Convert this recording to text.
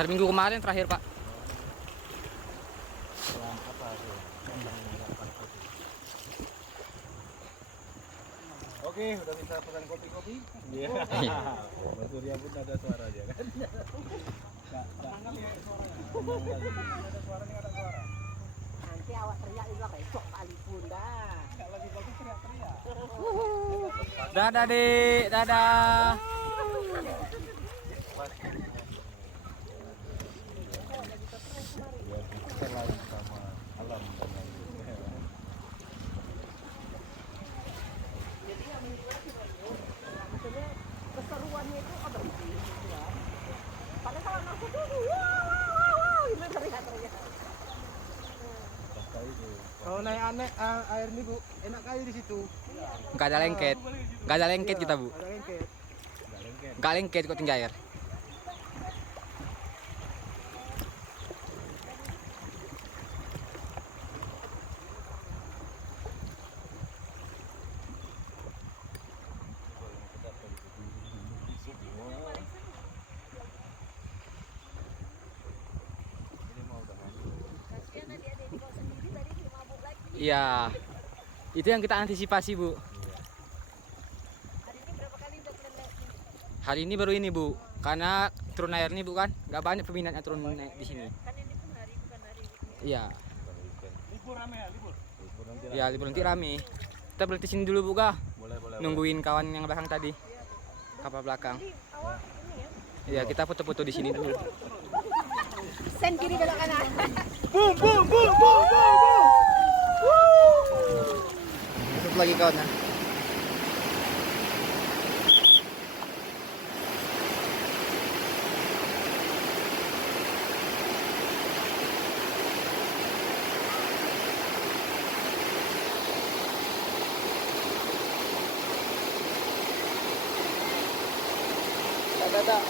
Hari Minggu kemarin terakhir, Pak. Yang apa tuh? Oke, udah bisa pesan kopi-kopi? Iya. Mas Surya pun ada suara aja kan? Ada suara. Nanti awak teriak juga besok kali pun dah. Enggak lagi bagus teriak-teriak. Dadah, Dik. Dadah. Biar kita lain sama alam dan lain. Jadi yang menjual sih banyak. Maksudnya keseruannya itu abadi gitu ya. Padahal kalau aku tuh wow gitu teriak-teriak. Kalau naik air nih Bu, enak kali di situ. Enggak ada lengket. Enggak ada lengket kita, Bu. Ada lengket. Enggak lengket. Enggak lengket kok tinggi air. Kasihan adik-adik di kau sendiri tadi dia mabuk lagi. Iya. Itu yang kita antisipasi, Bu. Hari ini berapa kali udah kalian naik nih? Hari ini baru ini, Bu. Karena turun air ini, Bu, kan nggak banyak peminatnya turun naik di sini. Kan ini pun hari bukan hari weekend. Iya. Libur rame ya, libur. Libur nanti. Ya, libur nanti rame. Kita berhenti sini dulu, Bu, kah? Boleh. Nungguin kawan yang belakang tadi. Kapal belakang. Jadi awak ini ya. Iya, kita foto-foto di sini dulu. Sen kiri belok kanan. Tutup lagi kawannya. Dadah.